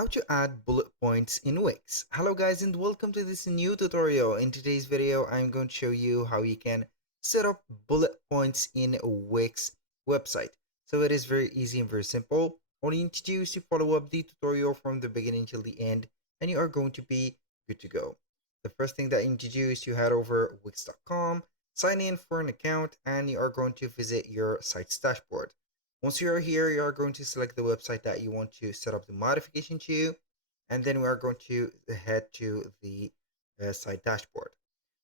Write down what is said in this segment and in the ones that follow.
how to add bullet points in Wix. Hello guys and welcome to this new tutorial. In today's video I'm going to show you how you can set up bullet points in a Wix website. So it is very easy and very simple. All you need to do is to follow up the tutorial from the beginning till the end and you are going to be good to go. The first thing that you need to do is to head over wix.com, sign in for an account, and you are going to visit your site's dashboard. Once you are here, you are going to select the website that you want to set up the modification to, and then we are going to head to the site dashboard.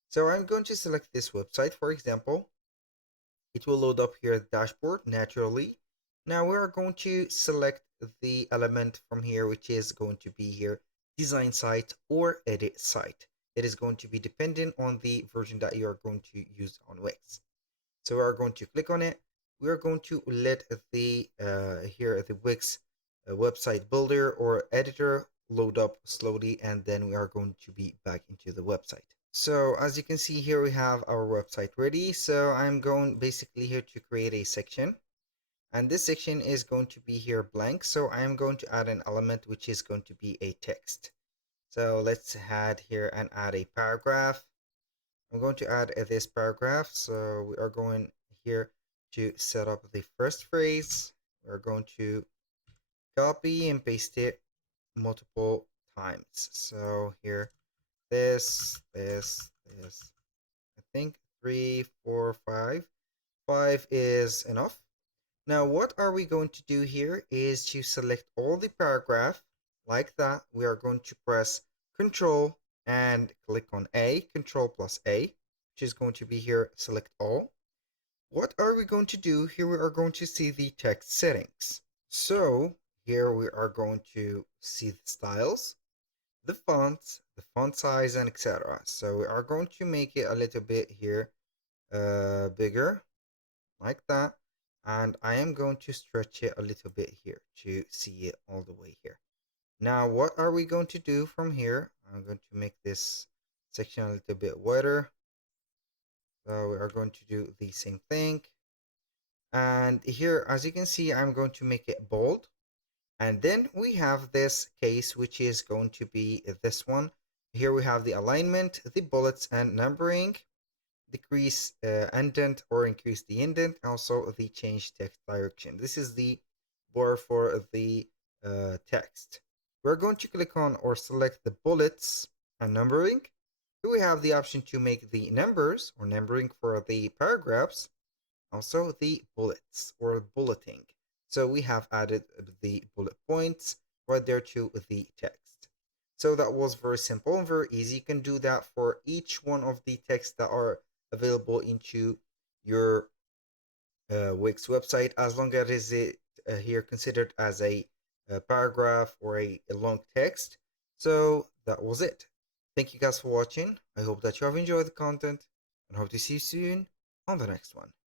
So I'm going to select this website, for example. It will load up here the dashboard naturally. Now we are going to select the element from here, which is going to be here, design site or edit site. It is going to be dependent on the version that you are going to use on Wix. So we are going to click on it. We are going to let the here the Wix website builder or editor load up slowly, and then we are going to be back into the website. So as you can see here, we have our website ready. So I'm going basically here to create a section, and this section is going to be here blank. So I'm going to add an element which is going to be a text. So let's add here and add a paragraph. I'm going to add this paragraph. So we are going here to set up the first phrase. We're going to copy and paste it multiple times. So here, this. I think 3, 4, 5. 5 is enough. Now, what are we going to do here is to select all the paragraph like that. We are going to press Control and click on A, Control plus A, which is going to be here, select all. What are we going to do? Here we are going to see the text settings. So here we are going to see the styles, the fonts, the font size, and etc. So we are going to make it a little bit here bigger like that, and I am going to stretch it a little bit here to see it all the way here. Now what are we going to do from here? I'm going to make this section a little bit wider. So we are going to do the same thing, and here as you can see I'm going to make it bold. And then we have this case, which is going to be this one. Here we have the alignment, the bullets and numbering, decrease indent or increase the indent, also the change text direction. This is the bar for the text. We're going to click on or select the bullets and numbering. Here we have the option to make the numbers or numbering for the paragraphs, also the bullets or bulleting. So we have added the bullet points right there to the text. So that was very simple and very easy. You can do that for each one of the texts that are available into your Wix website, as long as it here considered as a paragraph or a long text. So that was it. Thank you guys for watching. I hope that you have enjoyed the content and hope to see you soon on the next one.